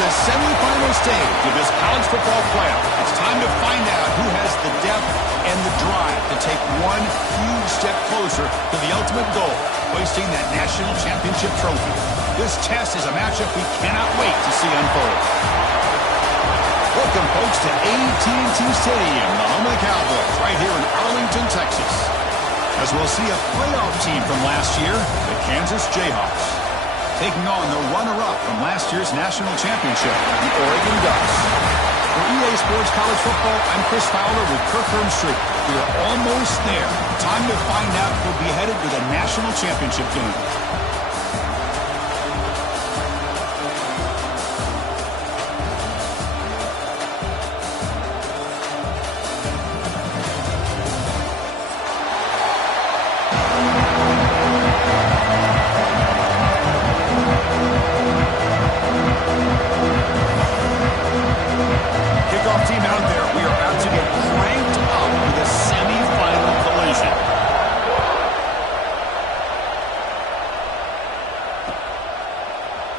the semifinal stage of this college football playoff. It's time to find out who has the depth and the drive to take one huge step closer to the ultimate goal, hoisting that national championship trophy. This test is a matchup we cannot wait to see unfold. Welcome, folks, to AT&T Stadium, the home of the Cowboys, right here in Arlington, Texas. As we'll see a playoff team from last year, the Kansas Jayhawks, taking on the runner-up from last year's national championship, the Oregon Ducks. For EA Sports College Football, I'm Chris Fowler with Kirk Herbstreit. We are almost there. Time to find out who'll be headed to the national championship game.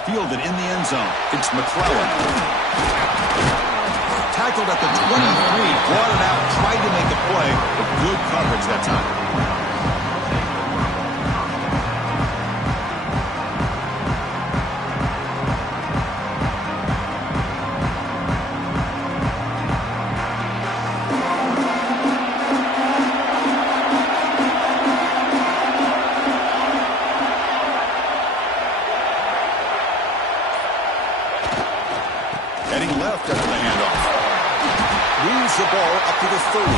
Fielded in the end zone. It's McClellan. Tackled at the 23, brought it out, tried to make the play, but good coverage that time. Heading left after the handoff. Moves the ball up to the 30.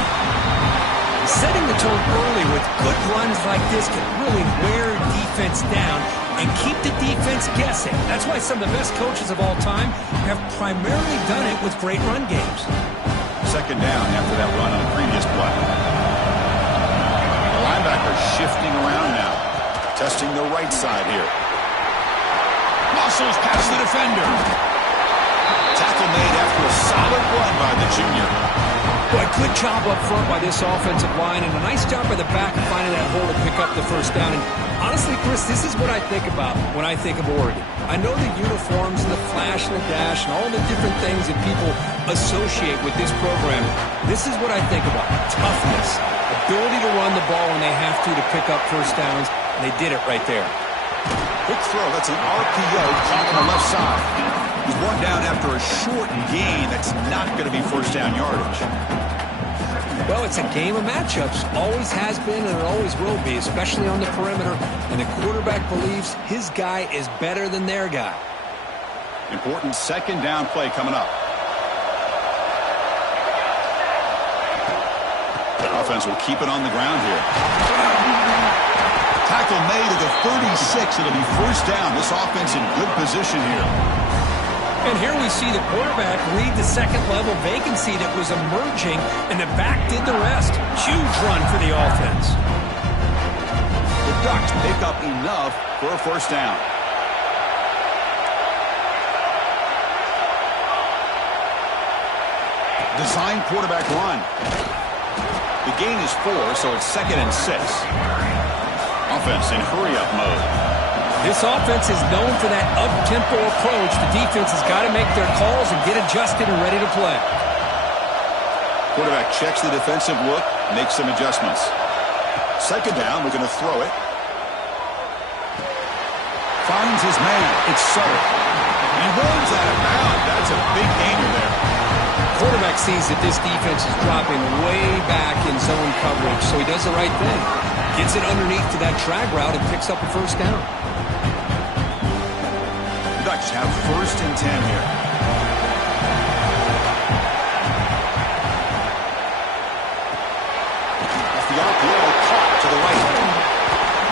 Setting the tone early with good runs like this can really wear defense down and keep the defense guessing. That's why some of the best coaches of all time have primarily done it with great run games. Second down after that run on the previous play. The linebacker shifting around now. Testing the right side here. Muscles past the defender. Tackle made after a solid run by the junior. Boy, good job up front by this offensive line, and a nice job by the back of finding that hole to pick up the first down. And honestly, Chris, this is what I think about when I think of Oregon. I know the uniforms and the flash and the dash and all the different things that people associate with this program. This is what I think about. Toughness, ability to run the ball when they have to pick up first downs, and they did it right there. Quick throw. That's an RPO caught on the left side. He's brought down after a short gain. That's not going to be first down yardage. Well, it's a game of matchups. Always has been and it always will be, especially on the perimeter. And the quarterback believes his guy is better than their guy. Important second down play coming up. The offense will keep it on the ground here. Tackle made at the 36. It'll be first down. This offense in good position here. And here we see the quarterback read the second-level vacancy that was emerging, and the back did the rest. Huge run for the offense. The Ducks pick up enough for a first down. Design quarterback run. The gain is 4, so it's 2nd and 6. Offense in hurry-up mode. This offense is known for that up-tempo approach. The defense has got to make their calls and get adjusted and ready to play. Quarterback checks the defensive look, makes some adjustments. Second down, we're going to throw it. Finds his man. It's Sutter. He runs out of bounds. That's a big gainer there. Quarterback sees that this defense is dropping way back in zone coverage, so he does the right thing. Gets it underneath to that drag route and picks up a first down. Ducks have 1st and 10 here. Off the RPO, caught to the right.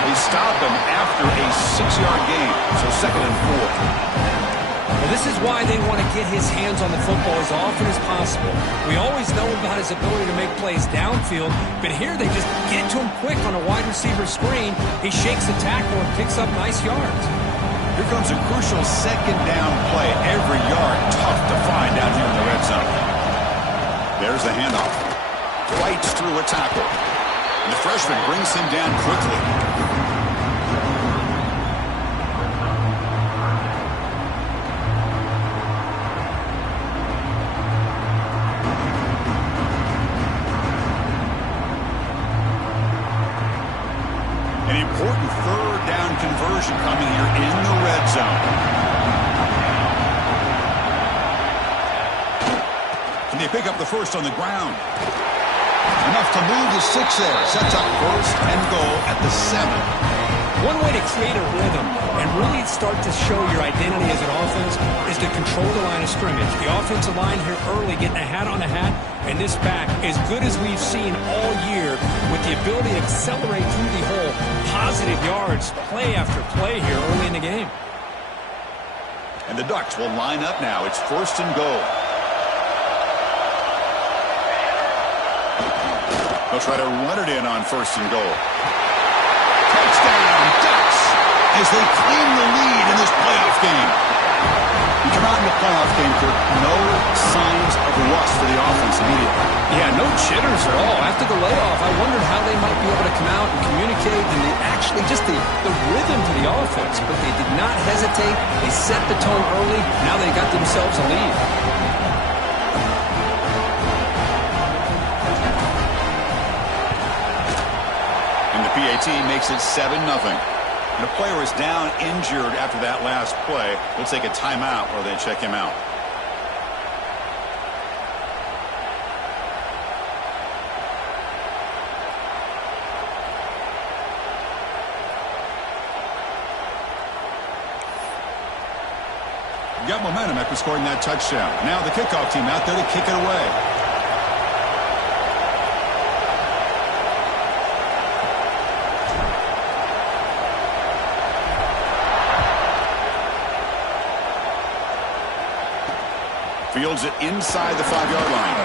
They stop him after a 6-yard gain, so 2nd and 4. Well, this is why they want to get his hands on the football as often as possible. We always know about his ability to make plays downfield, but here they just get to him quick on a wide receiver screen. He shakes the tackle and picks up nice yards. Here comes a crucial second down play. Every yard tough to find down here in the red zone. There's the handoff. Fights through a tackle. And the freshman brings him down quickly. third down conversion coming here in the red zone. Can they pick up the first on the ground? Enough to move to 6 there. Sets up first and goal at the 7. One way to create a rhythm and really start to show your identity as an offense is to control the line of scrimmage. The offensive line here early getting a hat on a hat, and this back, as good as we've seen all year, with the ability to accelerate through the hole, positive yards, play after play here early in the game. And the Ducks will line up now. It's first and goal. They'll try to run it in on first and goal. Touchdown, Ducks, as they claim the lead in this playoff game. You come out in the playoff game, Kirk, no signs of rust for the offense immediately. Yeah, no jitters at all. After the layoff, I wondered how they might be able to come out and communicate, and they actually just the rhythm to the offense, but they did not hesitate. They set the tone early. Now they got themselves a lead. PAT makes it 7-0. And a player is down injured after that last play. We'll take a timeout while they check him out. Got momentum after scoring that touchdown. Now the kickoff team out there to kick it away. Fields it inside the 5-yard line.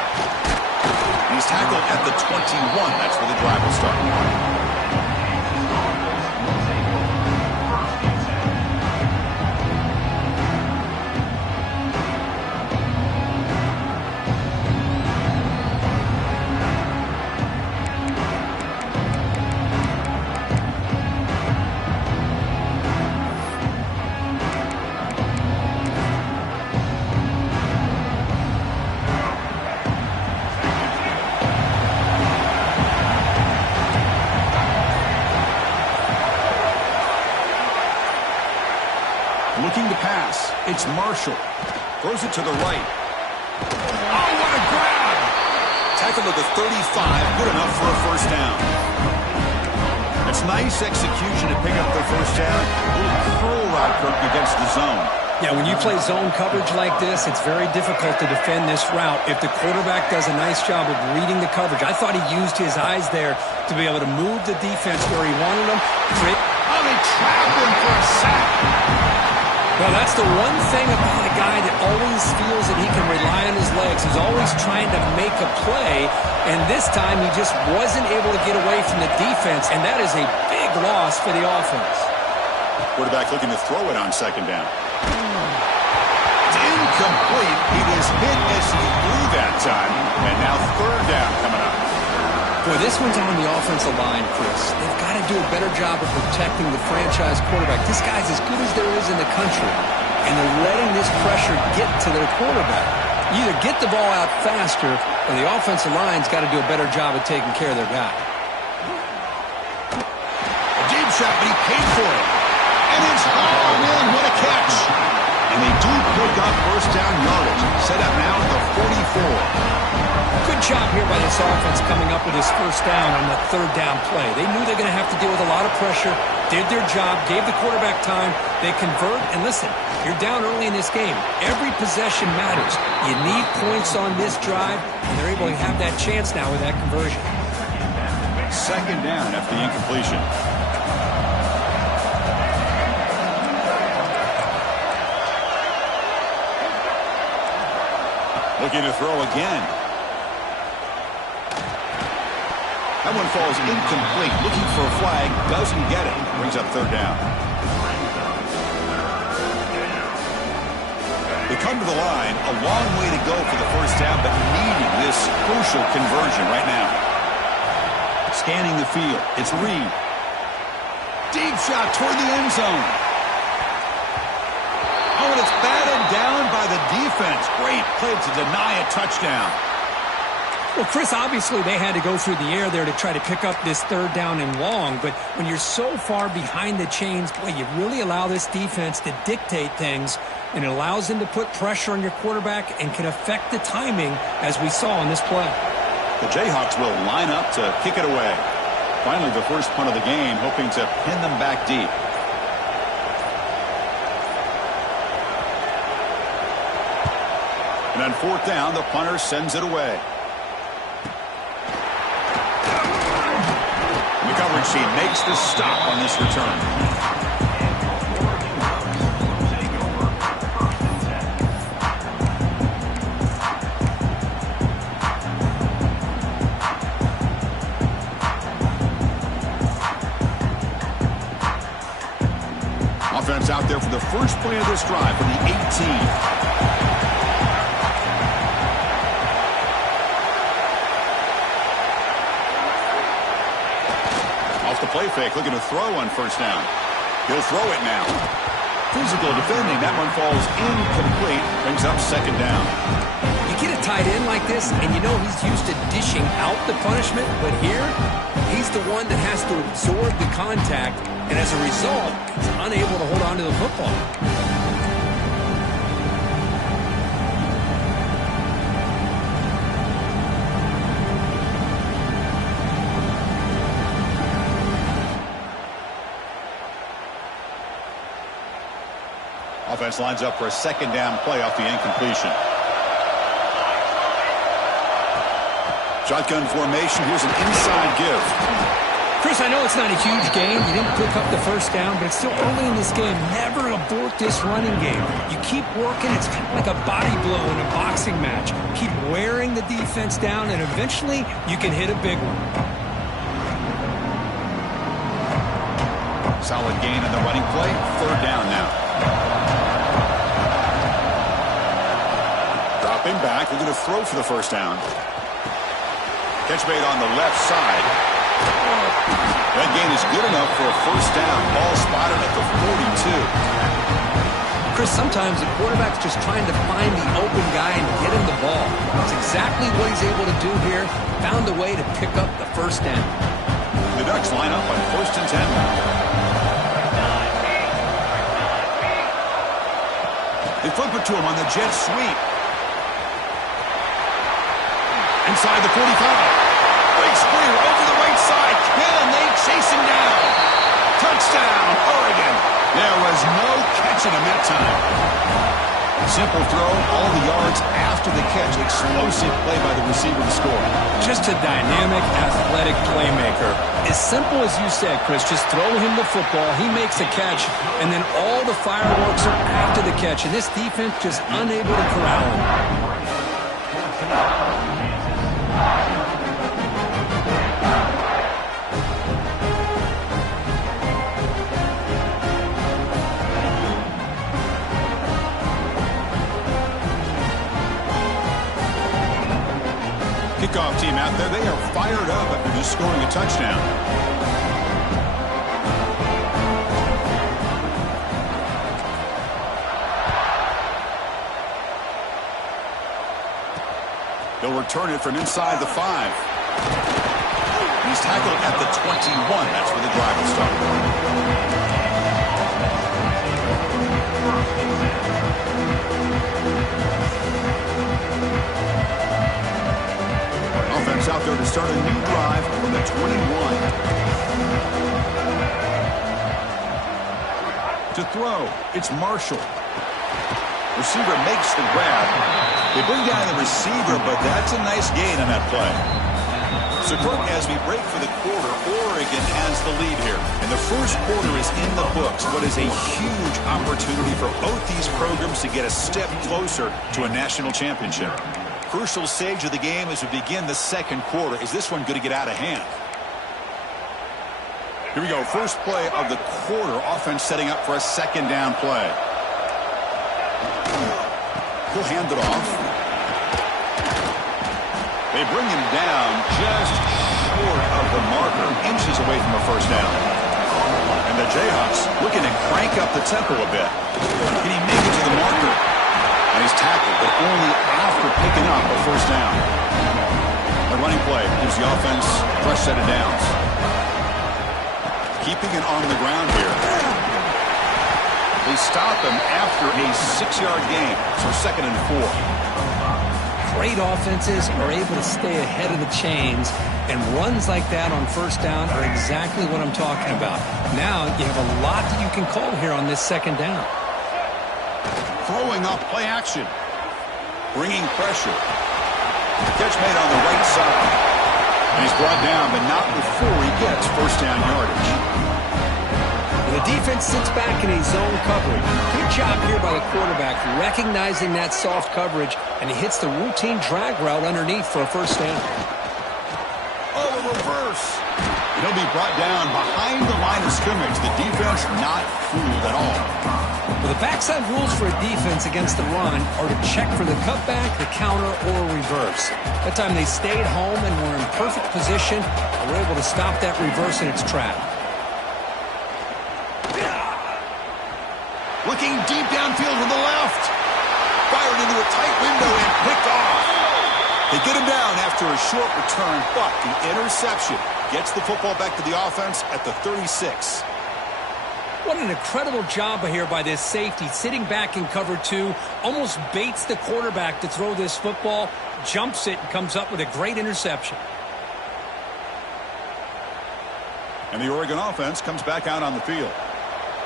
And he's tackled at the 21. That's where the drive will start. Looking to pass. It's Marshall. Throws it to the right. Oh, what a grab! Tackle to the 35. Good enough for a first down. It's nice execution to pick up the first down. A little curl route, Kirk, against the zone. Yeah, when you play zone coverage like this, it's very difficult to defend this route if the quarterback does a nice job of reading the coverage. I thought he used his eyes there to be able to move the defense where he wanted them. Oh, they trap him for a sack. Well, that's the one thing about a guy that always feels that he can rely on his legs. He's always trying to make a play, and this time he just wasn't able to get away from the defense, and that is a big loss for the offense. Quarterback looking to throw it on second down. It's incomplete. He was hit as he threw that time, and now third down coming up. Boy, this one's on the offensive line, Chris. They've got to do a better job of protecting the franchise quarterback. This guy's as good as there is in the country, and they're letting this pressure get to their quarterback. You either get the ball out faster, or the offensive line's got to do a better job of taking care of their guy. A deep shot, but he paid for it. And it's hauled in. What a catch. And they do pick up first down yardage. Set up now at the 44. Good job here by this offense coming up with his first down on that third down play. They knew they're going to have to deal with a lot of pressure, did their job, gave the quarterback time, they convert, and listen, you're down early in this game. Every possession matters. You need points on this drive, and they're able to have that chance now with that conversion. Second down after the incompletion. Looking to throw again. That one falls incomplete. Looking for a flag. Doesn't get it. Brings up third down. They come to the line. A long way to go for the first down, but needing this crucial conversion right now. Scanning the field. It's Reed. Deep shot toward the end zone. Oh, and it's batted down by the defense. Great play to deny a touchdown. Well, Chris, obviously they had to go through the air there to try to pick up this third down and long, but when you're so far behind the chains, boy, you really allow this defense to dictate things, and it allows them to put pressure on your quarterback and can affect the timing, as we saw in this play. The Jayhawks will line up to kick it away. Finally, the first punt of the game, hoping to pin them back deep. And on fourth down, the punter sends it away. The coverage team makes the stop on this return. Offense out there for the first play of this drive from the 18. The play fake, looking to throw on first down. He'll throw it now. Physical defending. That one falls incomplete. Brings up second down. You get a tight end like this, and you know he's used to dishing out the punishment, but here, he's the one that has to absorb the contact, and as a result, he's unable to hold on to the football. Offense lines up for a second down play off the incompletion. Shotgun formation. Here's an inside give. Chris, I know it's not a huge game. You didn't pick up the first down, but it's still early in this game. Never abort this running game. You keep working. It's kind of like a body blow in a boxing match. Keep wearing the defense down, and eventually you can hit a big one. Solid gain on the running play. Third down now. Dropping back. We're going to throw for the first down. Catch made on the left side. That gain is good enough for a first down. Ball spotted at the 42. Chris, sometimes the quarterback's just trying to find the open guy and get him the ball. That's exactly what he's able to do here. Found a way to pick up the first down. The Ducks line up on first and 10. They flip it to him on the jet sweep. Inside the 45. Breaks clear over the right side. Can they chase him down? Touchdown, Oregon. There was no catching him that time. Simple throw, all the yards after the catch. Explosive play by the receiver to score. Just a dynamic, athletic playmaker. As simple as you said, Chris, just throw him the football. He makes a catch, and then all the fireworks are after the catch. And this defense just unable to corral him. Kickoff team out there, they are fired up after just scoring a touchdown. They'll return it from inside the 5. He's tackled at the 21. That's where the drive will start. Offense out there to start a new drive from the 21. To throw, it's Marshall. Receiver makes the grab. They bring down the receiver, but that's a nice gain on that play. So, Kirk, as we break for the quarter, Oregon has the lead here. And the first quarter is in the books. What is a huge opportunity for both these programs to get a step closer to a national championship. Crucial stage of the game as we begin the second quarter. Is this one going to get out of hand? Here we go. First play of the quarter. Offense setting up for a second down play. He'll hand it off. They bring him down just short of the marker, inches away from a first down. And the Jayhawks looking to crank up the tempo a bit. Can he make it to the marker? And he's tackled, but only after picking up a first down. The running play gives the offense a fresh set of downs. Keeping it on the ground here. They stop him after a 6-yard gain, so 2nd and 4. Great offenses are able to stay ahead of the chains, and runs like that on 1st down are exactly what I'm talking about. Now you have a lot that you can call here on this 2nd down. Throwing off play action. Bringing pressure. Catch made on the right side. And he's brought down, but not before he gets 1st down yardage. The defense sits back in a zone coverage. Good job here by the quarterback recognizing that soft coverage, and he hits the routine drag route underneath for a 1st down. Oh, a reverse. He'll be brought down behind the line of scrimmage. The defense not fooled at all. Well, the backside rules for a defense against the run are to check for the cutback, the counter, or reverse. That time they stayed home and were in perfect position and were able to stop that reverse in its track. Looking deep downfield to the left. Fired into a tight window and picked off. They get him down after a short return, but the interception gets the football back to the offense at the 36. What an incredible job here by this safety, sitting back in cover 2, almost baits the quarterback to throw this football, jumps it, and comes up with a great interception. And the Oregon offense comes back out on the field.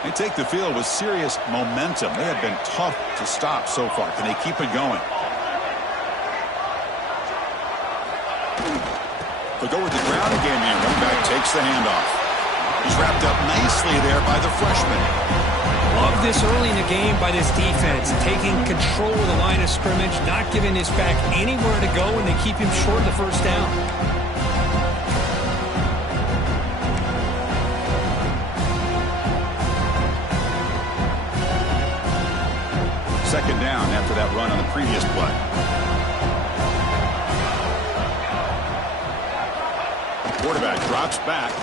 They take the field with serious momentum. They have been tough to stop so far. Can they keep it going? They'll go with the ground game here. Running back takes the handoff. He's wrapped up nicely there by the freshman. Love this early in the game by this defense, taking control of the line of scrimmage, not giving this back anywhere to go, and they keep him short of the 1st down. Second down after that run on the previous play. Quarterback drops back.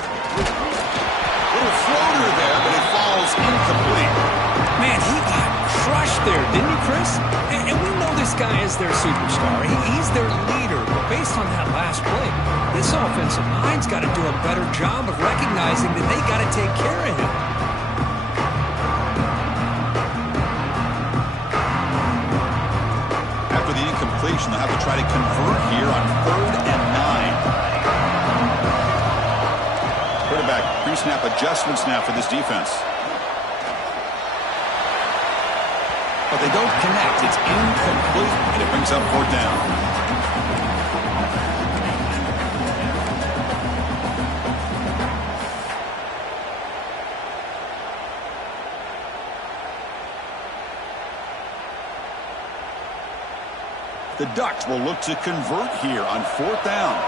Little floater there, but it falls incomplete. Man, he got crushed there, didn't he, Chris? And we know this guy is their superstar. He's their leader. But based on that last play, this offensive line's got to do a better job of recognizing that they got to take care of him. After the incompletion, they'll have to try to convert here on 3rd and 9. Quarterback pre-snap adjustments now for this defense. But they don't connect. It's incomplete, and it brings up 4th down. The Ducks will look to convert here on 4th down.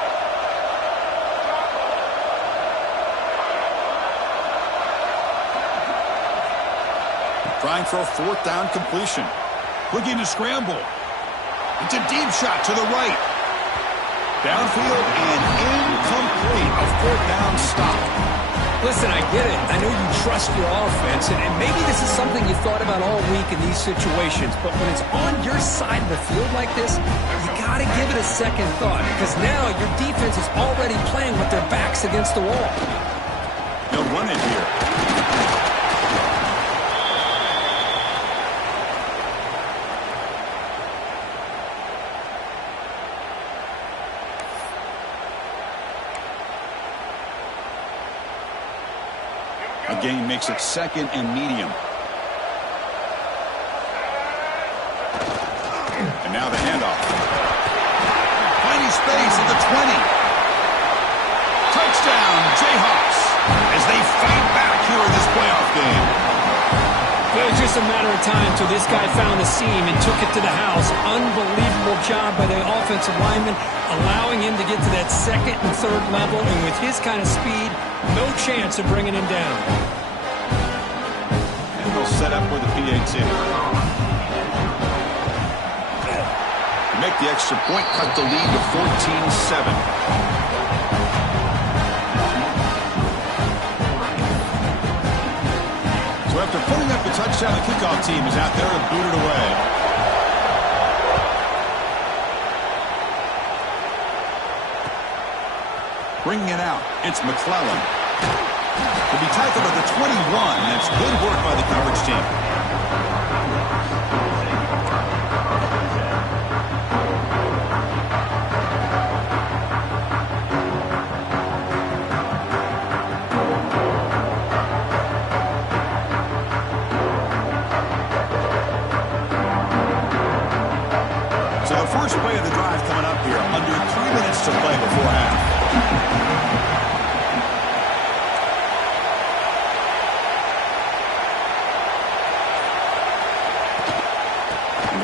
Trying for a 4th down completion. Looking to scramble. It's a deep shot to the right. Downfield and incomplete. A 4th down stop. Listen, I get it. I know you trust your offense, and maybe this is something you thought about all week in these situations, but when it's on your side of the field like this, you got to give it a second thought, because now your defense is already playing with their backs against the wall. They'll run it here. Gain makes it 2nd and medium. And now the handoff. Finding space at the 20. Touchdown, Jayhawks, as they fight back here in this playoff game. It was just a matter of time until this guy found the seam and took it to the house. Unbelievable job by the offensive lineman, allowing him to get to that 2nd and 3rd level, and with his kind of speed, no chance of bringing him down. And they'll set up with a PAT. Make the extra point, cut the lead to 14-7. So after putting up a touchdown, the kickoff team is out there and booted away. Bringing it out, it's McClellan. He'll be tackled at the 21, and it's good work by the coverage team. So the first play of the drive coming up here, under 3 minutes to play before half.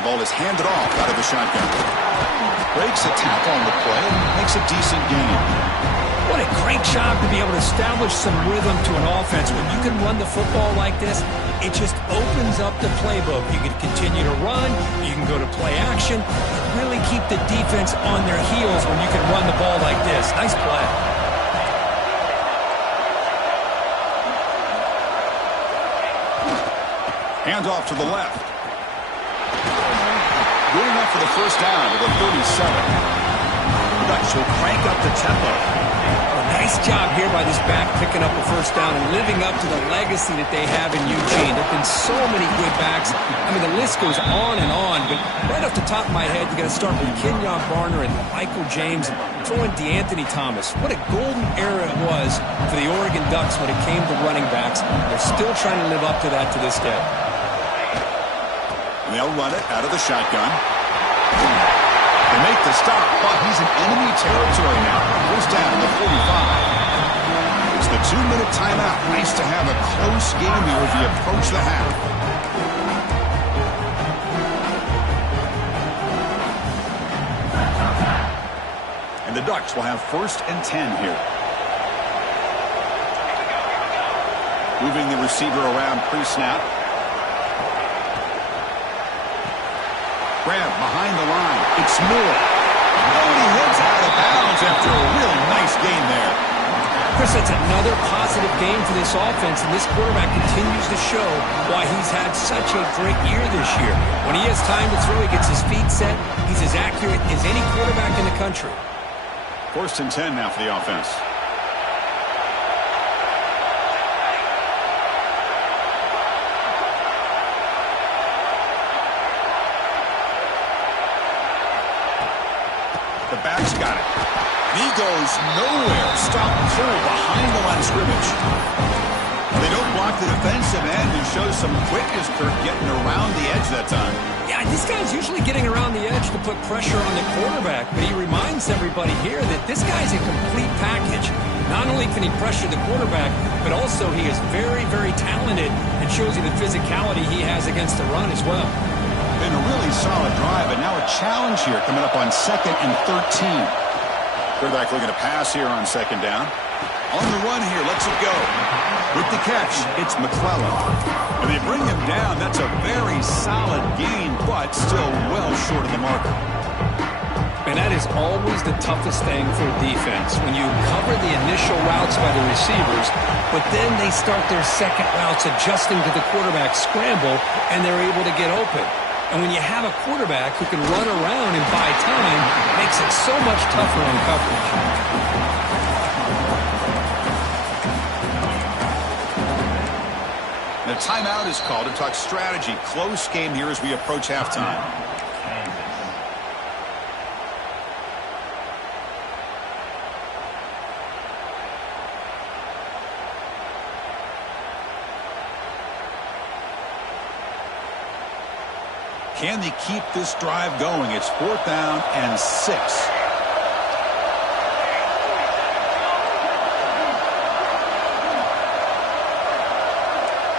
Ball is handed off out of the shotgun. Breaks a tackle on the play and makes a decent gain. What a great job to be able to establish some rhythm to an offense. When you can run the football like this, it just opens up the playbook. You can continue to run, you can go to play action, really keep the defense on their heels when you can run the ball like this. Nice play. Hands off to the left. Going up for the first down to the 37. The Ducks will crank up the tempo. Nice job here by this back picking up a first down and living up to the legacy that they have in Eugene. There have been so many good backs. I mean, the list goes on and on, but right off the top of my head, you got to start with Kenyon Barner and Michael James and throw in DeAnthony Thomas. What a golden era it was for the Oregon Ducks when it came to running backs. They're still trying to live up to that to this day. And they'll run it out of the shotgun. They make the stop, but he's in enemy territory now. First down to the 45. It's the 2-minute timeout. Nice to have a close game here as we approach the half. And the Ducks will have 1st and 10 here. Moving the receiver around pre-snap. Grab behind the line. It's Moore. Oh, he heads out of bounds after a really nice gain there. Chris, that's another positive game for this offense, and this quarterback continues to show why he's had such a great year this year. When he has time to throw, he gets his feet set. He's as accurate as any quarterback in the country. 1st and 10 now for the offense. The back's got it. He goes nowhere. Stop cold behind the line of scrimmage. They don't block the defensive end and show some quickness, Kirk, getting around the edge that time. Yeah, this guy's usually getting around the edge to put pressure on the quarterback, but he reminds everybody here that this guy's a complete package. Not only can he pressure the quarterback, but also he is very, very talented and shows you the physicality he has against the run as well. Been a really solid drive, and now a challenge here coming up on 2nd and 13. Quarterback looking to pass here on 2nd down. On the run here, lets it go. With the catch, it's McClellan. And they bring him down. That's a very solid gain, but still well short of the marker. And that is always the toughest thing for a defense. When you cover the initial routes by the receivers, but then they start their second routes adjusting to the quarterback scramble, and they're able to get open. And when you have a quarterback who can run around and buy time, it makes it so much tougher on coverage. The timeout is called to talk strategy. Close game here as we approach halftime. Can they keep this drive going? It's 4th down and 6.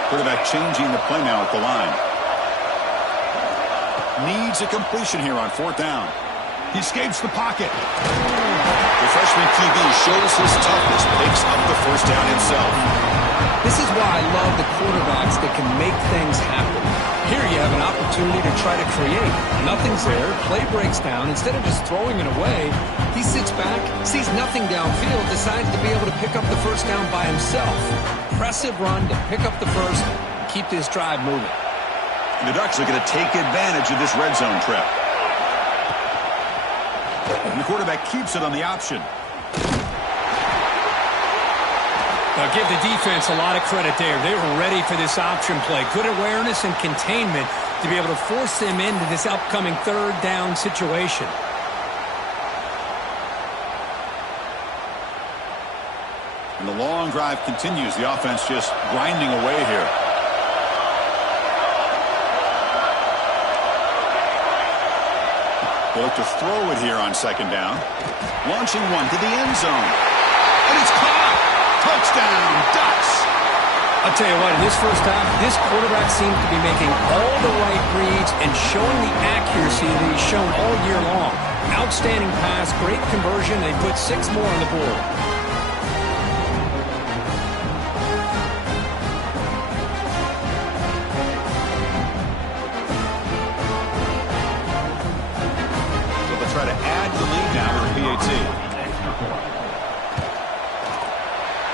Quarterback changing the play now at the line. Needs a completion here on 4th down. He escapes the pocket. The freshman QB shows his toughness, picks up the first down himself. This is why I love the quarterbacks that can make things happen. Here you have an opportunity to try to create. Nothing's there. Play breaks down. Instead of just throwing it away, he sits back, sees nothing downfield, decides to be able to pick up the first down by himself. Impressive run to pick up the first, keep this drive moving. And the Ducks are going to take advantage of this red zone trip. And the quarterback keeps it on the option. I'll give the defense a lot of credit there. They were ready for this option play. Good awareness and containment to be able to force them into this upcoming third down situation. And the long drive continues. The offense just grinding away here. They look to throw it here on second down. Launching one to the end zone. And it's caught. Touchdown, Ducks. I'll tell you what, in this first half, this quarterback seems to be making all the right reads and showing the accuracy that he's shown all year long. Outstanding pass, great conversion. They put 6 more on the board. Try to add to the lead now with the PAT.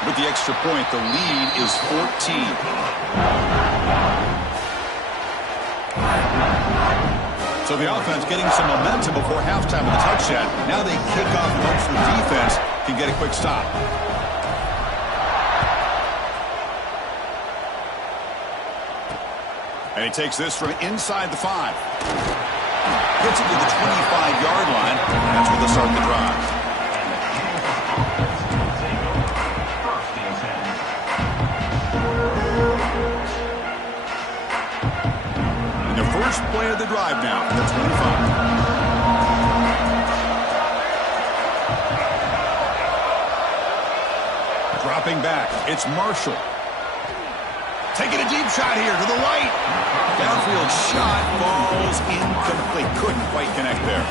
With the extra point, the lead is 14. So the offense getting some momentum before halftime with a touchdown. Now they kick off and hopefully the defense can get a quick stop. And he takes this from inside the 5. Gets it to the 25-yard line. That's where they'll start the drive. And the first play of the drive now from the 25. Dropping back. It's Marshall. Taking a deep shot here to the right. Downfield shot falls incomplete. Couldn't quite connect there.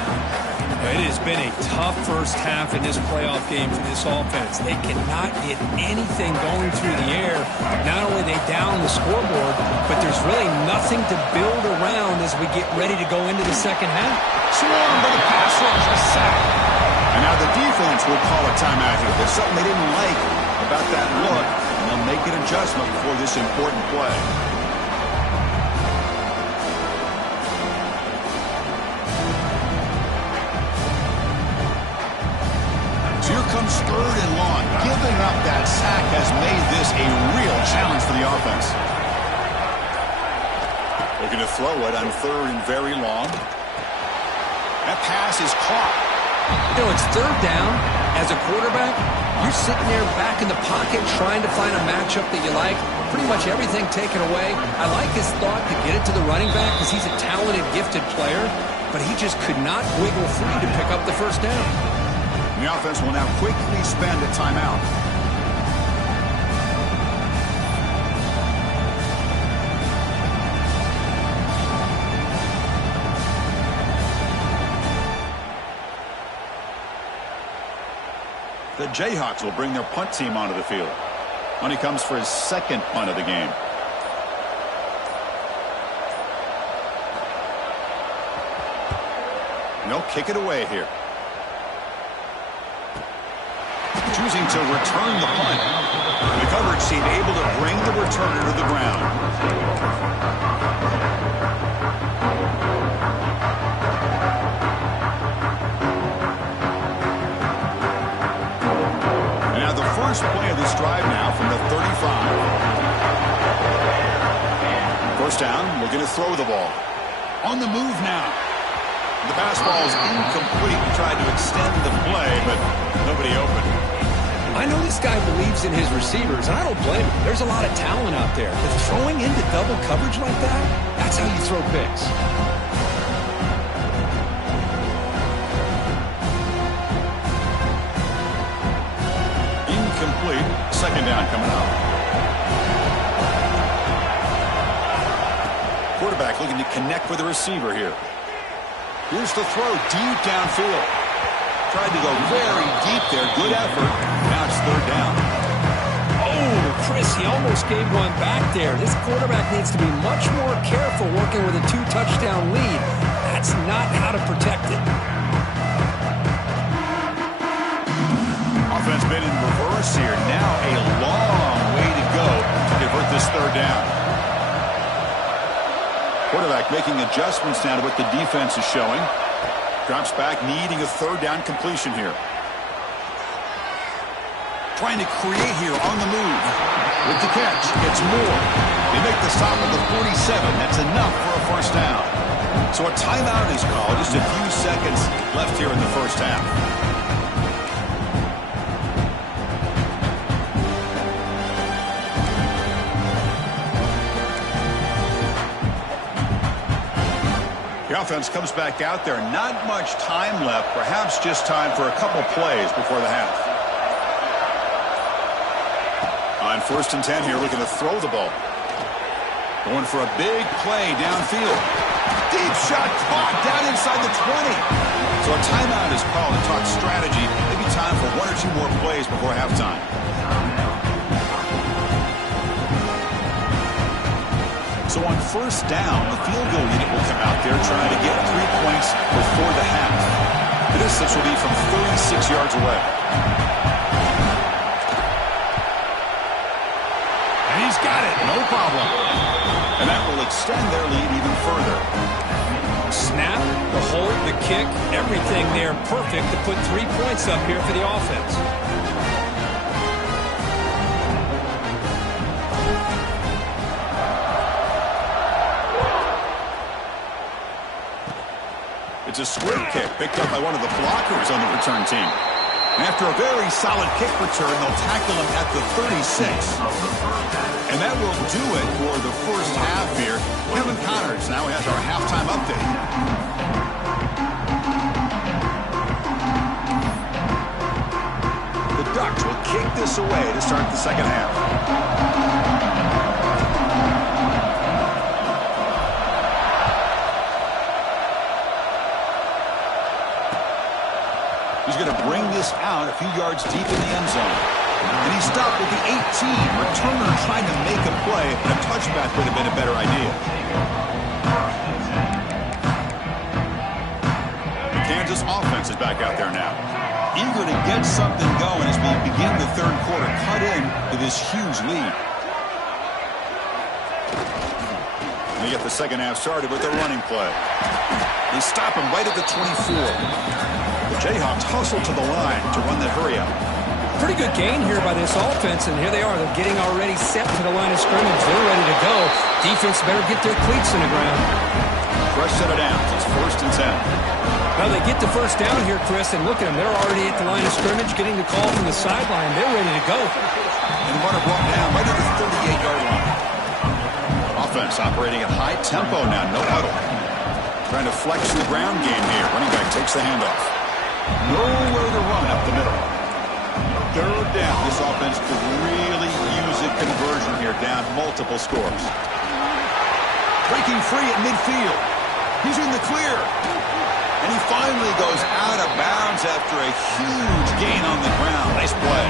It has been a tough first half in this playoff game for this offense. They cannot get anything going through the air. Not only are they down the scoreboard, but there's really nothing to build around as we get ready to go into the second half. Swarm by the pass rush, a sack. And now the defense will call a timeout here. There's something they didn't like about that look, and they'll make an adjustment before this important play. Comes third and long. Giving up that sack has made this a real challenge for the offense. Looking to throw it on third and very long. That pass is caught. You know, it's third down. As a quarterback, you're sitting there back in the pocket trying to find a matchup that you like. Pretty much everything taken away. I like his thought to get it to the running back because he's a talented, gifted player, but he just could not wiggle free to pick up the first down. The offense will now quickly spend a timeout. The Jayhawks will bring their punt team onto the field. When he comes for his second punt of the game. And they'll kick it away here. Choosing to return the punt. The coverage team able to bring the returner to the ground. And now the first play of this drive now from the 35. First down, looking to throw the ball. On the move now. The pass ball is incomplete. Tried to extend the play, but nobody open. I know this guy believes in his receivers, and I don't blame him. There's a lot of talent out there. But throwing into double coverage like that, that's how you throw picks. Incomplete. Second down coming up. Quarterback looking to connect with the receiver here. Here's the throw deep downfield. Tried to go very deep there. Good effort. Now it's third down. Oh, Chris, he almost gave one back there. This quarterback needs to be much more careful working with a 2-touchdown lead. That's not how to protect it. Offense been in reverse here. Now a long way to go to convert this third down. Quarterback making adjustments now to what the defense is showing. Drops back, needing a third down completion here. Trying to create here on the move. With the catch, it's Moore. They make the stop at the 47. That's enough for a first down. So a timeout is called. Just a few seconds left here in the first half. The offense comes back out there. Not much time left. Perhaps just time for a couple plays before the half. On 1st and 10 here, looking to throw the ball. Going for a big play downfield. Deep shot caught down inside the 20. So a timeout is called to talk strategy. Maybe time for 1 or 2 more plays before halftime. So on 1st down, the field goal unit will come out there trying to get 3 points before the half. The distance will be from 36 yards away. And he's got it, no problem. And that will extend their lead even further. Snap, the hold, the kick, everything there perfect to put 3 points up here for the offense. It's a squib kick picked up by one of the blockers on the return team. And after a very solid kick return, they'll tackle him at the 36. And that will do it for the first half here. Kevin Connors now has our halftime update. The Ducks will kick this away to start the second half. He's going to bring this out a few yards deep in the end zone. And he stopped at the 18. Returner trying to make a play, and a touchback would have been a better idea. The Kansas offense is back out there now. Eager to get something going as we begin the third quarter. Cut in to this huge lead. And they get the second half started with a running play. They stop him right at the 24. The Jayhawks hustle to the line to run that hurry up. Pretty good gain here by this offense, and here they are. They're getting already set to the line of scrimmage. They're ready to go. Defense better get their cleats in the ground. Fresh set of downs. It's 1st and 10. Well, they get the first down here, Chris, and look at them. They're already at the line of scrimmage, getting the call from the sideline. They're ready to go. And runner brought down right at the 38-yard line. Offense operating at high tempo now. No huddle. Trying to flex the ground game here. Running back takes the handoff. Nowhere to run up the middle. Third down. This offense could really use a conversion here, down multiple scores. Breaking free at midfield. He's in the clear. And he finally goes out of bounds after a huge gain on the ground. Nice play.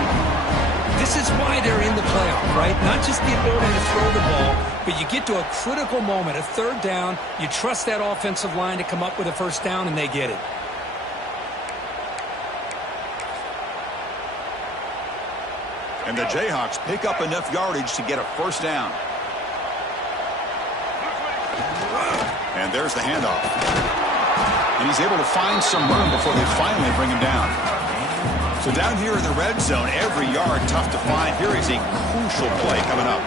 This is why they're in the playoff, right? Not just the ability to throw the ball, but you get to a critical moment, a third down. You trust that offensive line to come up with a first down, and they get it. And the Jayhawks pick up enough yardage to get a first down. And there's the handoff. And he's able to find some room before they finally bring him down. So down here in the red zone, every yard tough to find. Here is a crucial play coming up.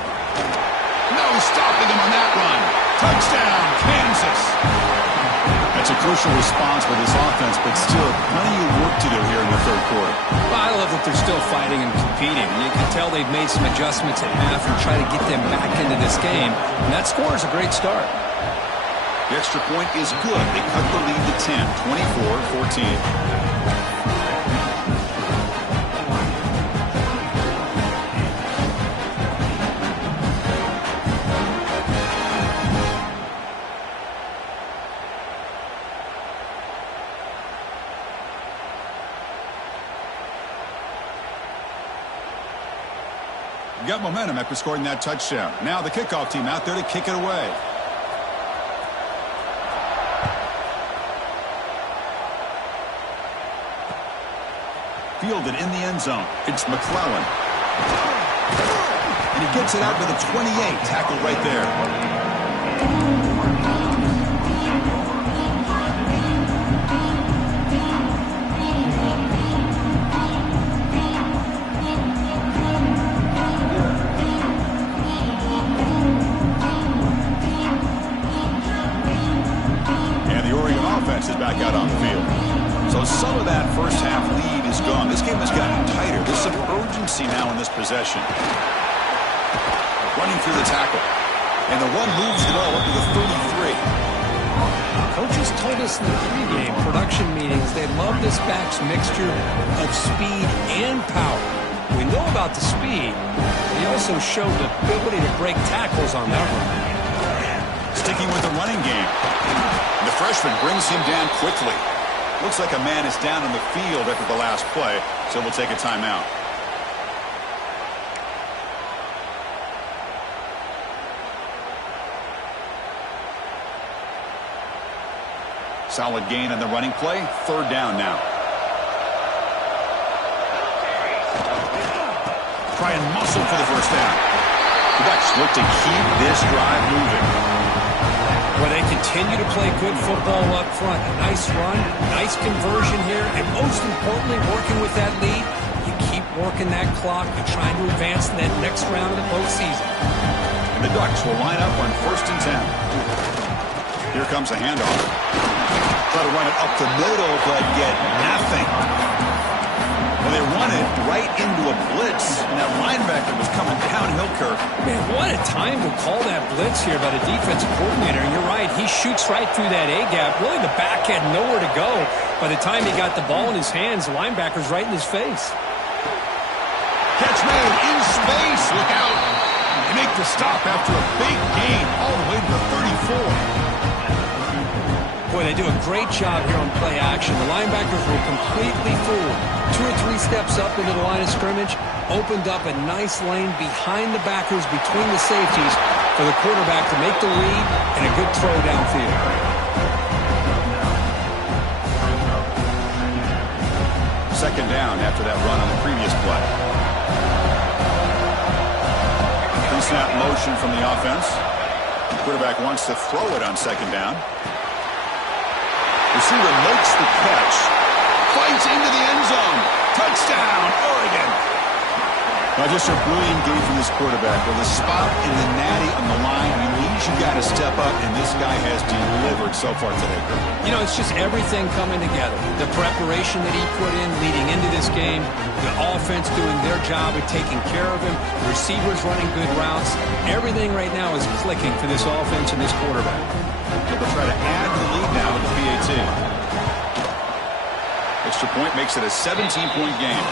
No stopping him on that run. Touchdown, Kansas. That's a crucial response for this offense, but still plenty of work to do here in the third quarter. Well, I love that they're still fighting and competing. You can tell they've made some adjustments at half and try to get them back into this game. And that score is a great start. The extra point is good. They cut the lead to 10, 24-14. Got momentum after scoring that touchdown. Now the kickoff team out there to kick it away. Fielded in the end zone. It's McClellan. And he gets it out to the 28. Tackled right there. back out on the field. So some of that first half lead is gone. This game has gotten tighter. There's some urgency now in this possession. Running through the tackle. And the one moves the ball up to the 33. Coaches told us in the pregame production meetings they love this back's mixture of speed and power. We know about the speed. He also showed the ability to break tackles on that run. Sticking with the running game. The freshman brings him down quickly. Looks like a man is down on the field after the last play, so we'll take a timeout. Solid gain on the running play. Third down now. Try and muscle for the first down. The Bucs look to keep this drive moving. Well, they continue to play good football up front. A nice run, nice conversion here, and most importantly, working with that lead, you keep working that clock. You're trying to advance in that next round of the postseason. And the Ducks will line up on 1st and 10. Here comes a handoff. Try to run it up the middle, but get nothing. Well, they run it right into a blitz, and that linebacker was coming downhill, Kirk. Man, what a time to call that blitz here by the defensive coordinator. And you're right, he shoots right through that A-gap. Really, the back had nowhere to go. By the time he got the ball in his hands, the linebacker's right in his face. Catch made in space. Look out. They make the stop after a big gain all the way to the 34. Boy, they do a great job here on play action. The linebackers were completely fooled. 2 or 3 steps up into the line of scrimmage, opened up a nice lane behind the backers between the safeties for the quarterback to make the read and a good throw downfield. Second down after that run on the previous play. Pre-snap motion from the offense. The quarterback wants to throw it on second down. Receiver makes the catch. Fights into the end zone. Touchdown, Oregon. Now just a brilliant game from this quarterback. With a spot in the natty on the line, he needs you got to step up, and this guy has delivered so far today. You know, it's just everything coming together. The preparation that he put in leading into this game, the offense doing their job of taking care of him, receivers running good routes. Everything right now is clicking for this offense and this quarterback. So they'll try to add to the lead now with the PAT. Extra point makes it a 17-point game.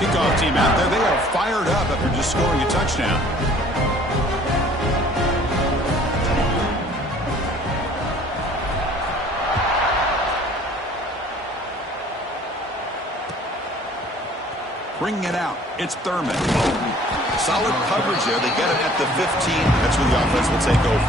Kickoff team out there. They are fired up after just scoring a touchdown. Bringing it out. It's Thurman. Solid coverage there. They get him at the 15. That's where the offense will take over.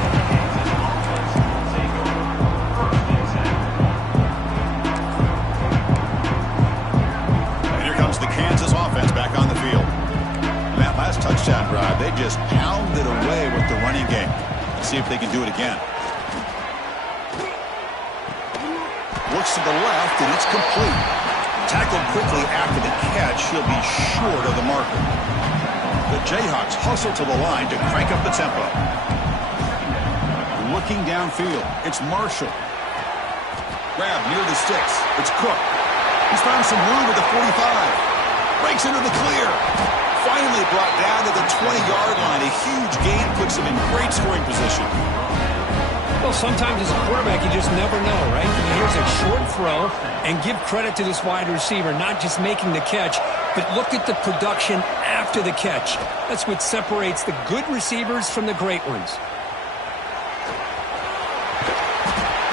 And here comes the Kansas offense back on the field. And that last touchdown drive, they just pounded away with the running game. Let's see if they can do it again. Looks to the left, and it's complete. Tackled quickly after the catch. He'll be short of the marker. The Jayhawks hustle to the line to crank up the tempo. Looking downfield. It's Marshall. Grab near the sticks. It's Cook. He's found some room at the 45. Breaks into the clear. Finally brought down to the 20-yard line. A huge gain puts him in great scoring position. Well, sometimes as a quarterback, you just never know, right? I mean, here's a short throw, and give credit to this wide receiver, not just making the catch, but look at the production after the catch. That's what separates the good receivers from the great ones.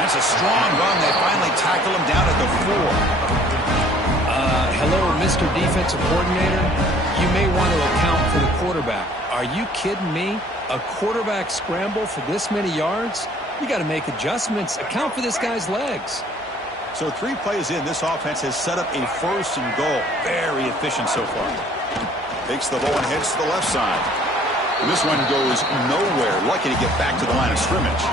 That's a strong run. They finally tackle him down at the 4. Hello, Mr. Defensive Coordinator. You may want to account for the quarterback. Are you kidding me? A quarterback scramble for this many yards? You got to make adjustments. Account for this guy's legs. So 3 plays in, this offense has set up a 1st and goal. Very efficient so far. Takes the ball and heads to the left side. And this one goes nowhere. Lucky to get back to the line of scrimmage.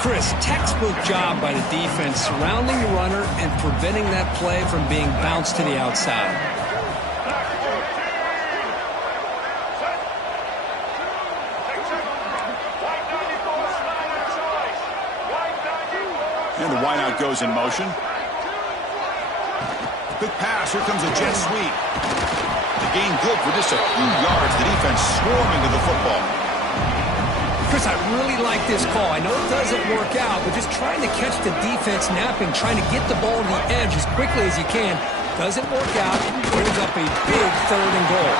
Chris, textbook job by the defense surrounding the runner and preventing that play from being bounced to the outside. wideout goes in motion. Quick pass. Here comes a jet sweep. The gain good for just a few yards. The defense swarming to the football. Chris, I really like this call. I know it doesn't work out, but just trying to catch the defense napping, trying to get the ball to the edge as quickly as you can. Doesn't work out. Brings up a big 3rd and goal.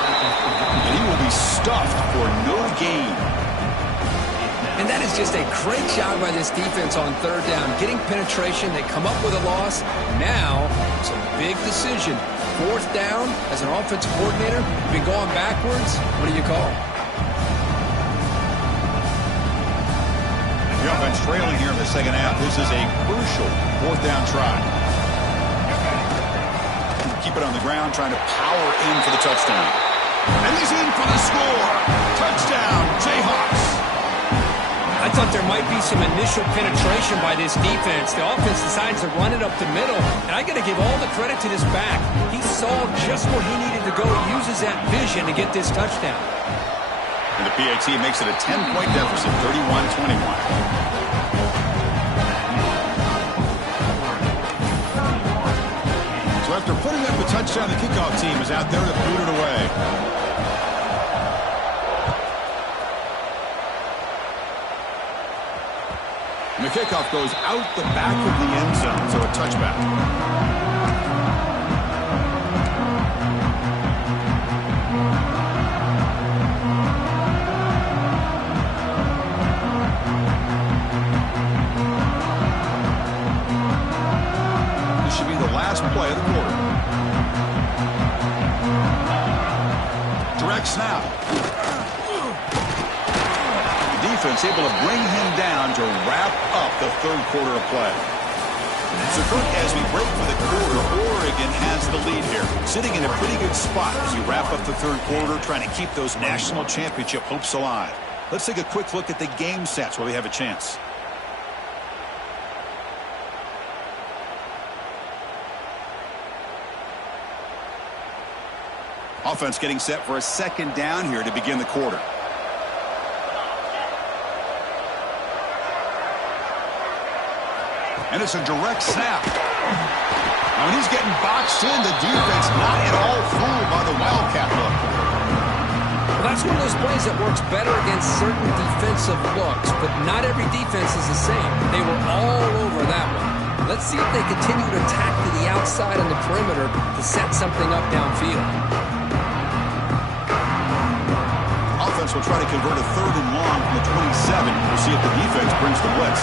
And he will be stuffed for no gain. And that is just a great job by this defense on 3rd down. Getting penetration, they come up with a loss. Now, it's a big decision. 4th down, as an offensive coordinator, you've been going backwards. What do you call? The offense trailing here in the second half. This is a crucial 4th down try. Keep it on the ground, trying to power in for the touchdown. And he's in for the score. Touchdown, Jayhawks. I thought there might be some initial penetration by this defense. The offense decides to run it up the middle, and I got to give all the credit to this back. He saw just where he needed to go. He uses that vision to get this touchdown. And the PAT makes it a 10-point deficit, 31-21. So after putting up a touchdown, the kickoff team is out there to boot it away. And the kickoff goes out the back of the end zone, so a touchback. Play of the quarter. Direct snap. The defense able to bring him down to wrap up the 3rd quarter of play. So, Kirk, as we break for the quarter, Oregon has the lead here, sitting in a pretty good spot as we wrap up the 3rd quarter, trying to keep those national championship hopes alive. Let's take a quick look at the game stats while we have a chance. Offense getting set for a 2nd down here to begin the quarter. And it's a direct snap. Now, when he's getting boxed in, the defense not at all fooled by the Wildcat look. Well, that's one of those plays that works better against certain defensive looks, but not every defense is the same. They were all over that one. Let's see if they continue to attack to the outside on the perimeter to set something up downfield. Offense will try to convert a 3rd and long from the 27. We'll see if the defense brings the blitz.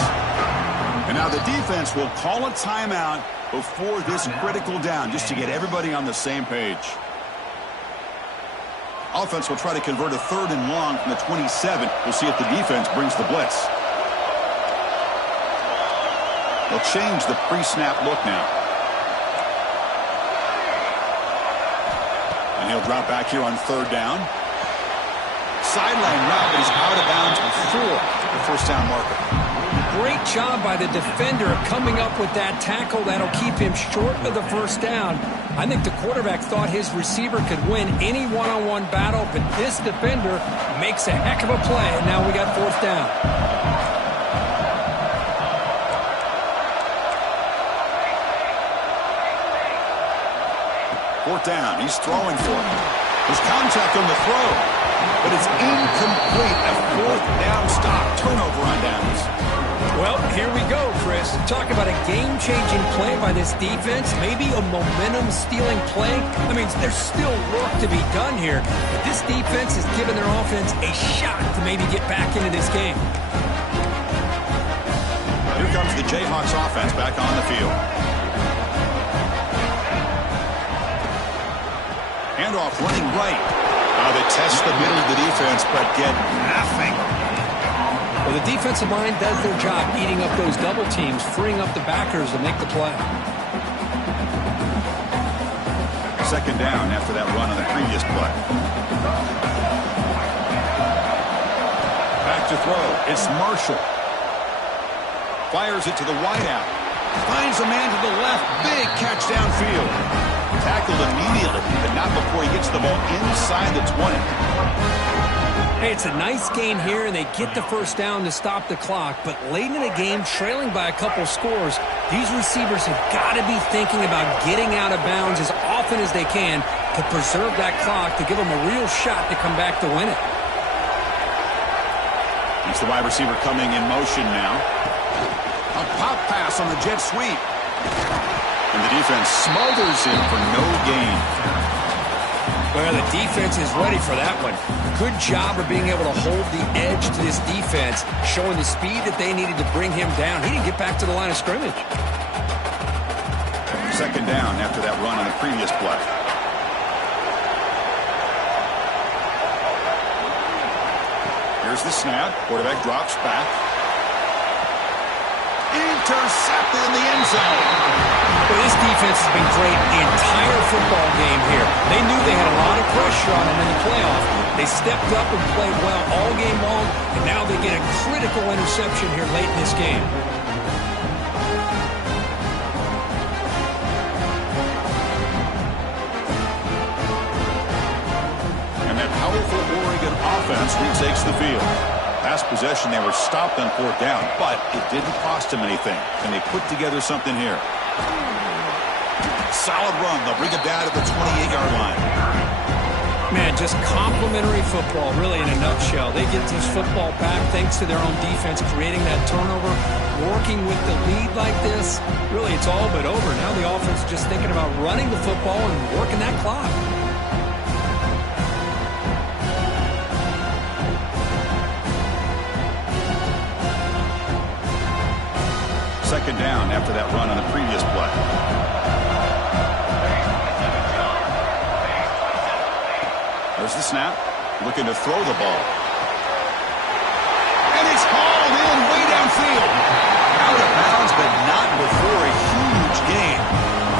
And now the defense will call a timeout before this critical down, just to get everybody on the same page. Offense will try to convert a 3rd and long from the 27. We'll see if the defense brings the blitz. They'll change the pre-snap look now. And he'll drop back here on 3rd down. Sideline route, but he's out of bounds before the 1st down marker. Great job by the defender coming up with that tackle that'll keep him short of the 1st down. I think the quarterback thought his receiver could win any one-on-one battle, but this defender makes a heck of a play, and now we got 4th down. 4th down, he's throwing for it. There's contact on the throw, but it's incomplete. A 4th down stop. Turnover on downs. Well, here we go, Chris. Talk about a game-changing play by this defense. Maybe a momentum-stealing play. I mean, there's still work to be done here. But this defense has given their offense a shot to maybe get back into this game. Here comes the Jayhawks offense back on the field. Handoff running right. They test the middle of the defense, but get nothing. Well, the defensive line does their job, eating up those double teams, freeing up the backers to make the play. 2nd down after that run on the previous play. Back to throw. It's Marshall. Fires it to the wideout. Finds a man to the left. Big catch downfield. Tackled immediately, but not before he gets the ball inside the 20. Hey, it's a nice gain here, and they get the first down to stop the clock. But late in the game, trailing by a couple scores, these receivers have got to be thinking about getting out of bounds as often as they can to preserve that clock, to give them a real shot to come back to win it. It's the wide receiver coming in motion now. A pop pass on the jet sweep. And the defense smothers him for no gain. Well, the defense is ready for that one. Good job of being able to hold the edge to this defense, showing the speed that they needed to bring him down. He didn't get back to the line of scrimmage. Second down after that run on the previous play. Here's the snap. Quarterback drops back. Intercepted in the end zone. Well, this defense has been great the entire football game here. They knew they had a lot of pressure on them in the playoff. They stepped up and played well all game long, and now they get a critical interception here late in this game. And that powerful Oregon offense retakes the field. Last possession, they were stopped on fourth down, but it didn't cost them anything. And they put together something here. Solid run. They'll bring it down to the 28-yard line. Man, just complimentary football, really, in a nutshell. They get this football back thanks to their own defense, creating that turnover, working with the lead like this. Really, it's all but over. Now the offense is just thinking about running the football and working that clock. Second down after that run on the previous play. There's the snap. Looking to throw the ball. And it's hauled in way downfield. Out of bounds, but not before a huge gain.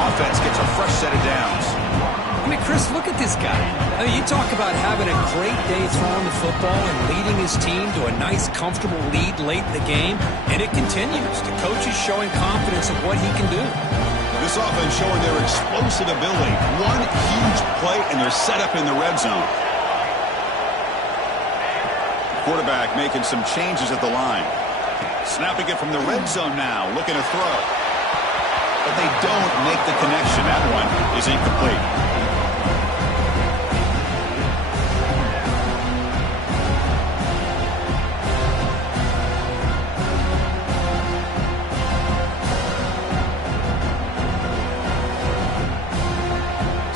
Offense gets a fresh set of downs. I mean, Chris, look at this guy. I mean, you talk about having a great day throwing the football and leading his team to a nice, comfortable lead late in the game, and it continues. The coach is showing confidence of what he can do. This offense showing their explosive ability. One huge play, and they're set up in the red zone. Quarterback making some changes at the line. Snapping it from the red zone now, looking to throw. But they don't make the connection. That one is incomplete.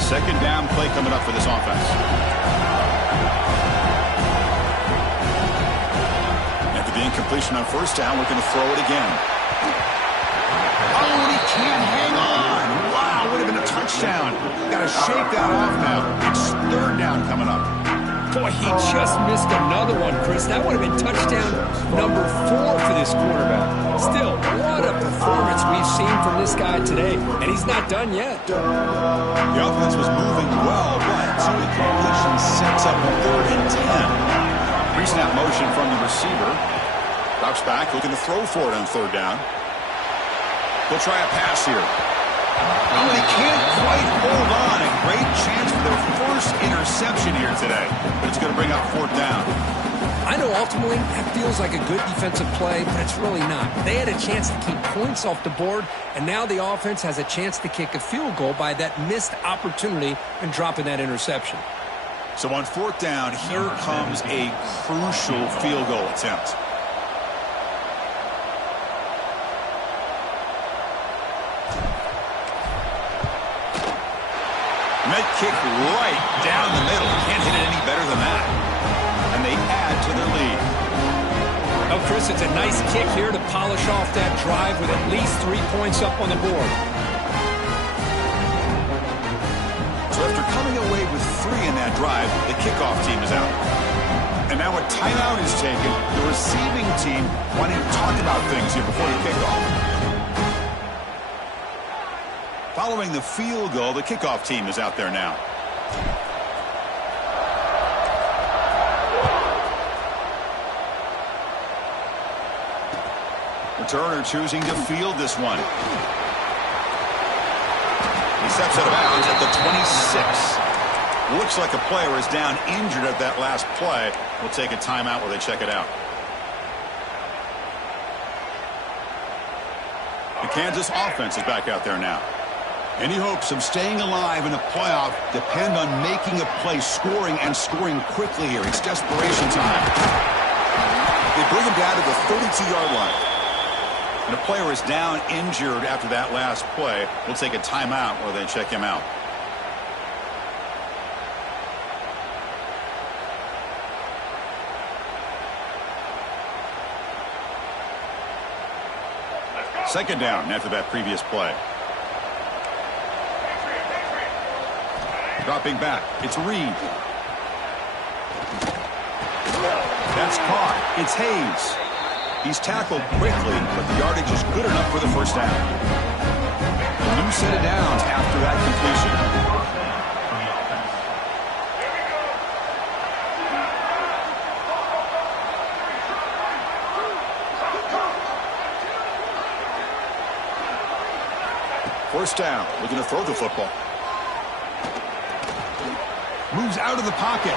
Second down play coming up for this offense. After the incompletion on first down, we're going to throw it again. Oh, and he can't hang on. Wow, would have been a touchdown. Got to shake that off now. It's third down coming up. Boy, he just missed another one, Chris. That would have been touchdown number 4 for this quarterback. Still, what a performance we've seen from this guy today. And he's not done yet. The offense was moving well, but two incompletions sets up a 3rd and 10. Pre-snap motion from the receiver. Drops back, looking to throw for it on third down. They'll try a pass here. Oh, they can't quite hold on. A great chance for their first interception here today. But it's going to bring up fourth down. I know ultimately that feels like a good defensive play, but it's really not. They had a chance to keep points off the board, and now the offense has a chance to kick a field goal by that missed opportunity and dropping that interception. So on fourth down, here comes a crucial field goal attempt. Med kick right down the middle. Can't hit it any better than that. And they add to their lead. Oh, Chris, it's a nice kick here to polish off that drive with at least 3 points up on the board. So after coming away with 3 in that drive, the kickoff team is out. And now a timeout is taken. The receiving team wanting to talk about things here before the kickoff. Following the field goal, the kickoff team is out there now. Returner choosing to field this one. He steps out of bounds at the 26. Looks like a player is down injured at that last play. We'll take a timeout while they check it out. The Kansas offense is back out there now. Any hopes of staying alive in a playoff depend on making a play, scoring, and scoring quickly here. It's desperation time. They bring him down to the 32-yard line. And a player is down injured after that last play. We'll take a timeout while they check him out. Second down after that previous play. Dropping back, it's Reed. That's caught. It's Hayes. He's tackled quickly, but the yardage is good enough for the first down. A new set of downs after that completion. First down, looking to throw the football. Moves out of the pocket.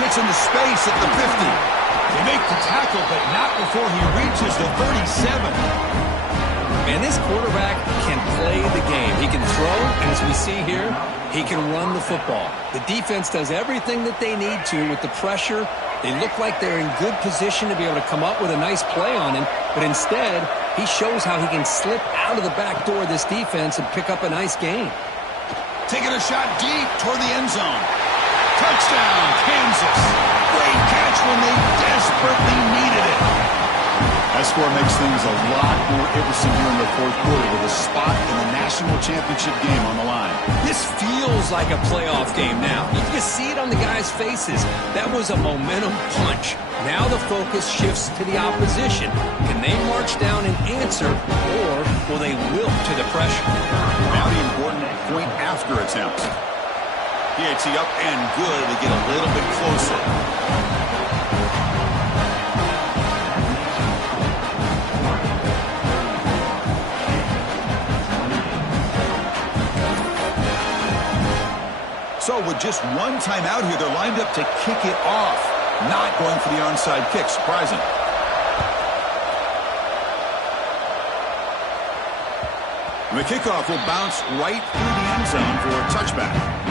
Gets into space at the 50. They make the tackle, but not before he reaches the 37. Man, this quarterback can play the game. He can throw, and as we see here, he can run the football. The defense does everything that they need to with the pressure. They look like they're in good position to be able to come up with a nice play on him, but instead, he shows how he can slip out of the back door of this defense and pick up a nice gain. Taking a shot deep toward the end zone. Touchdown, Kansas. Great catch when they desperately needed it. That score makes things a lot more interesting here in the fourth quarter with a spot in the national championship game on the line. This feels like a playoff game now. You can see it on the guys' faces. That was a momentum punch. Now the focus shifts to the opposition. Can they march down and answer, or will they wilt to the pressure? Now the important point after attempt. PAT up and good to get a little bit closer. So with just one timeout here, they're lined up to kick it off. Not going for the onside kick. Surprising. And the kickoff will bounce right through the end zone for a touchback.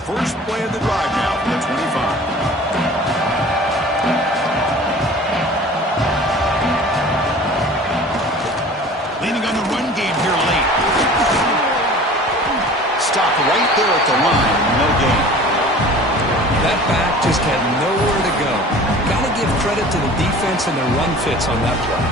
First play of the drive now from the 25. Leaning on the run game here late. Stop right there at the line. No gain. That back just had nowhere to go. Got to give credit to the defense and their run fits on that play.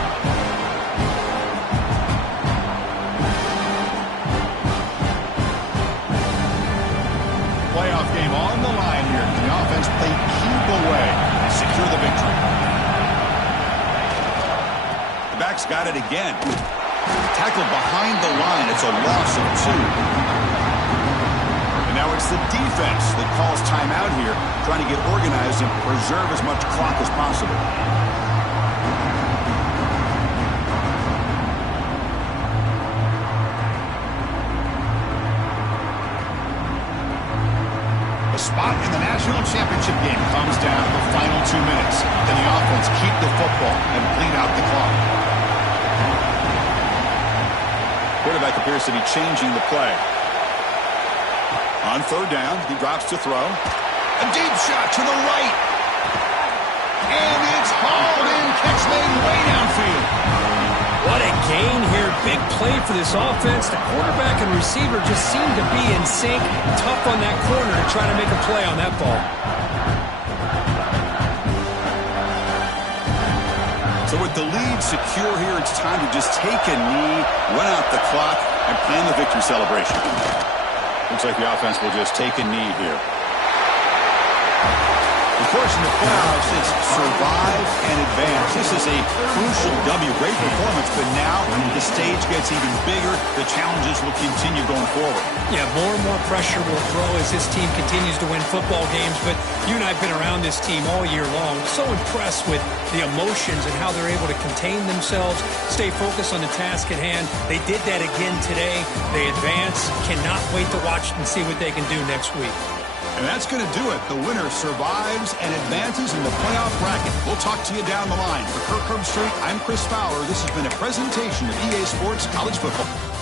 Playoff game on the line here. The offense played keep away and secure the victory. The back's got it again. Tackled behind the line. It's a loss of 2. And now it's the defense that calls timeout here, trying to get organized and preserve as much clock as possible. Spot in the national championship game comes down to the final 2 minutes. Then the offense keep the football and bleed out the clock. Quarterback appears to be changing the play. On third down, he drops to throw. A deep shot to the right. And it's hauled in. Catch made way downfield. What a gain here. Big play for this offense. The quarterback and receiver just seem to be in sync. Tough on that corner to try to make a play on that ball. So with the lead secure here, it's time to just take a knee, run out the clock, and plan the victory celebration. Looks like the offense will just take a knee here. Of course, in the playoffs, it's survive and advance. This is a crucial W. Great performance, but now the stage gets even bigger. The challenges will continue going forward. Yeah, more and more pressure will grow as this team continues to win football games, but you and I have been around this team all year long. So impressed with the emotions and how they're able to contain themselves, stay focused on the task at hand. They did that again today. They advance. Cannot wait to watch and see what they can do next week. And that's going to do it. The winner survives and advances in the playoff bracket. We'll talk to you down the line. For Kirk Herbstreit, I'm Chris Fowler. This has been a presentation of EA Sports College Football.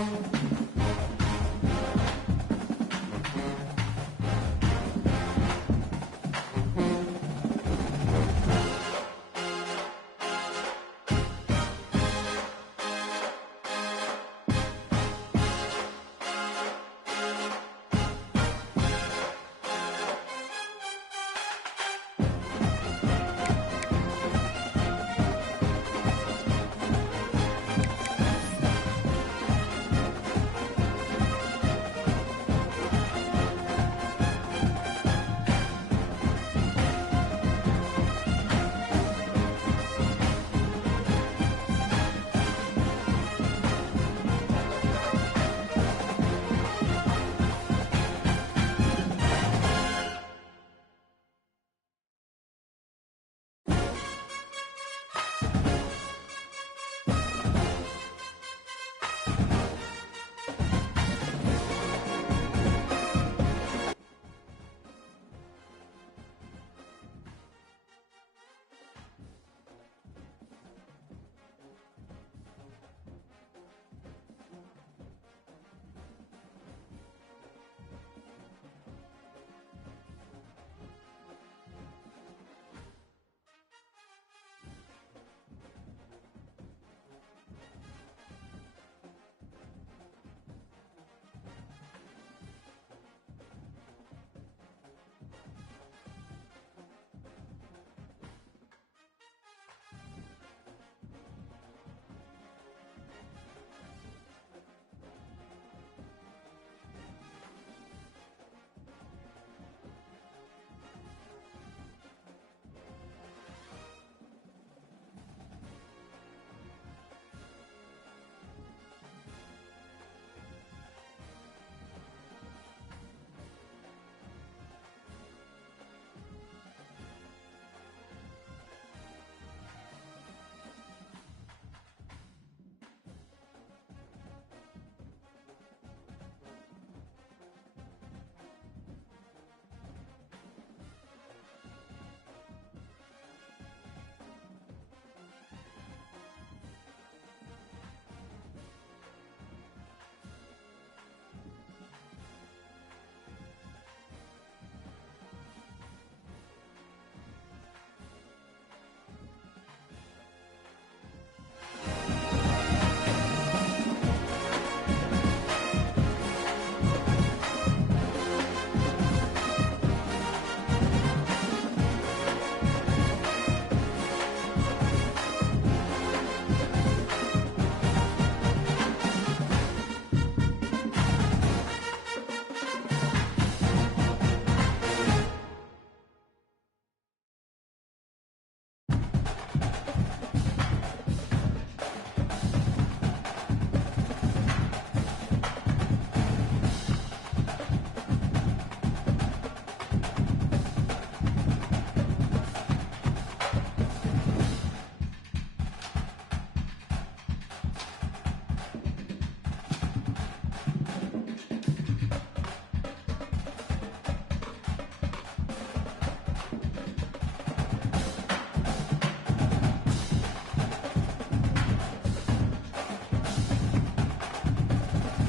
Bye.